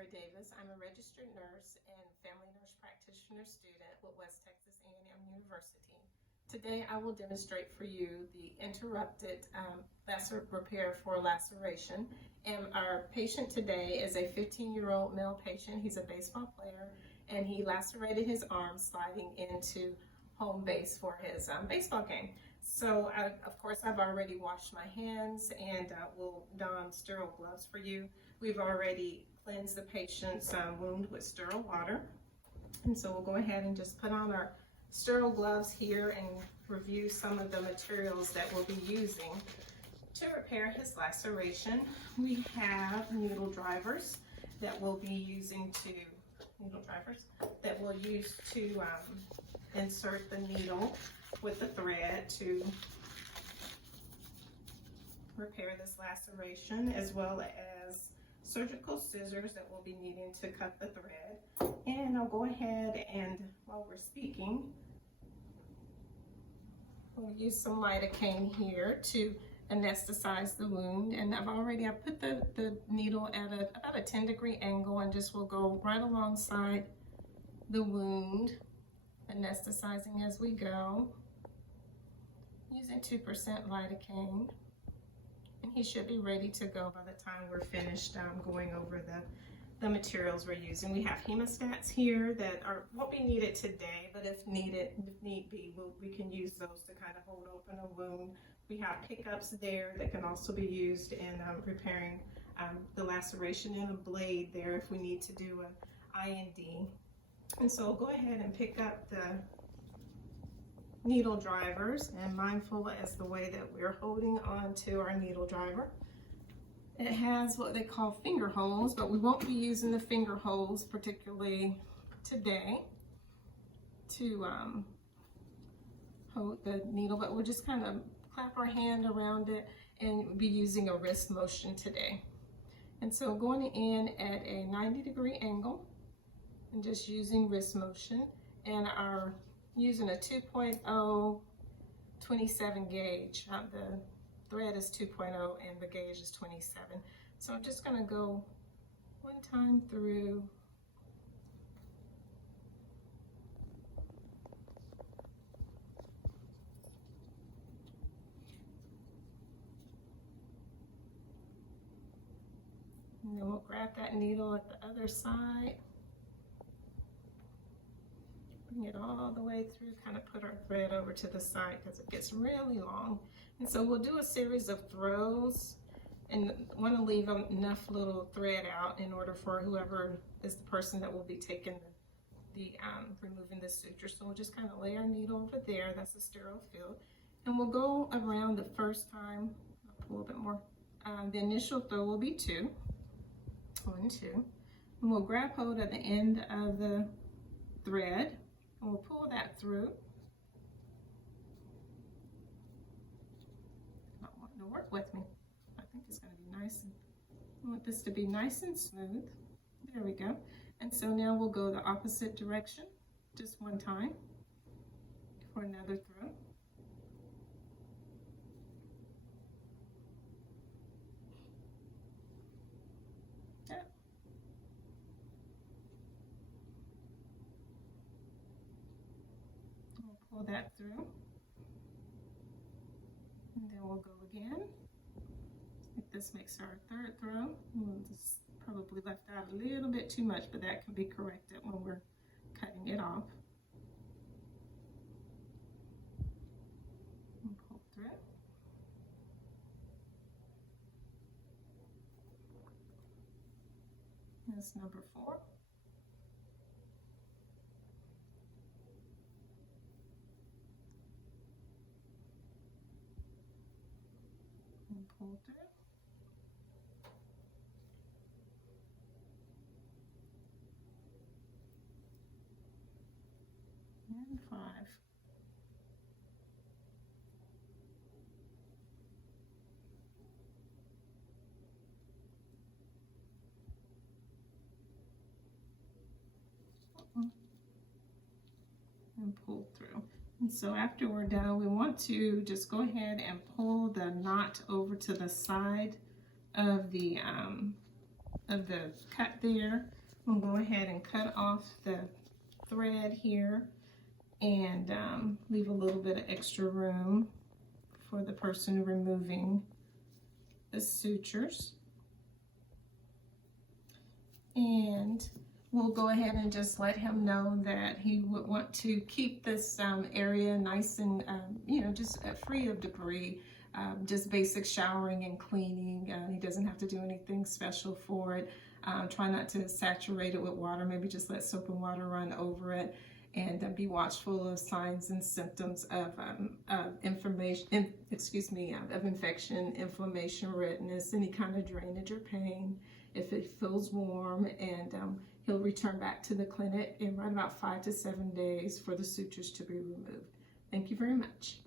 Vera Davis. I'm a registered nurse and family nurse practitioner student with West Texas A&M University. Today I will demonstrate for you the interrupted repair for laceration. And our patient today is a 15-year-old male patient. He's a baseball player and he lacerated his arm sliding into home base for his baseball game. So of course I've already washed my hands and will don sterile gloves for you. We've already cleansed the patient's wound with sterile water. And so we'll go ahead and just put on our sterile gloves here and review some of the materials that we'll be using to repair his laceration. We have needle drivers that we'll be using to, insert the needle with the thread to repair this laceration, as well as surgical scissors that we'll be needing to cut the thread. And I'll go ahead and, while we're speaking, we'll use some lidocaine here to anesthetize the wound. And I put the needle at about a 10-degree angle, and just will go right alongside the wound, anesthetizing as we go, using 2% lidocaine. And he should be ready to go by the time we're finished going over the materials we're using. We have hemostats here that won't be needed today, but if need be, we can use those to kind of hold open a wound. We have pickups there that can also be used in repairing the laceration, and a blade there if we need to do an IND. And so go ahead and pick up the needle drivers, and mindful as the way that we're holding on to our needle driver. It has what they call finger holes, but we won't be using the finger holes particularly today to hold the needle, but we'll just kind of clap our hand around it and be using a wrist motion today. And so going in at a 90-degree angle and just using wrist motion, and using a 2.0 27 gauge. The thread is 2.0 and the gauge is 27. So I'm just going to go one time through. And then we'll grab that needle at the other side. Bring it all the way through, kind of put our thread over to the side because it gets really long. And so we'll do a series of throws, and want to leave enough little thread out in order for whoever is the person that will be taking removing the suture. So we'll just kind of lay our needle over there. That's a sterile field. And we'll go around the first time. I'll pull a bit more. The initial throw will be 2. 1, 2. And we'll grab hold at the end of the thread. And we'll pull that through. Not wanting to work with me. I think it's going to be nice. I want this to be nice and smooth. There we go. And so now we'll go the opposite direction, just one time for another throw. Pull that through, and then we'll go again. This makes our 3rd throw. We'll just probably left out a little bit too much, but that can be corrected when we're cutting it off. And pull through. That's number 4. Pull through. And 5. And pull through. And so after we're done, we want to just go ahead and pull the knot over to the side of the of the cut there. I'm gonna go ahead and cut off the thread here and leave a little bit of extra room for the person removing the sutures. And we'll go ahead and just let him know that he would want to keep this area nice and, you know, just free of debris. Just basic showering and cleaning. He doesn't have to do anything special for it. Try not to saturate it with water. Maybe just let soap and water run over it. And be watchful of signs and symptoms of infection, inflammation, redness, any kind of drainage or pain. If it feels warm, and he'll return back to the clinic in right about 5 to 7 days for the sutures to be removed. Thank you very much.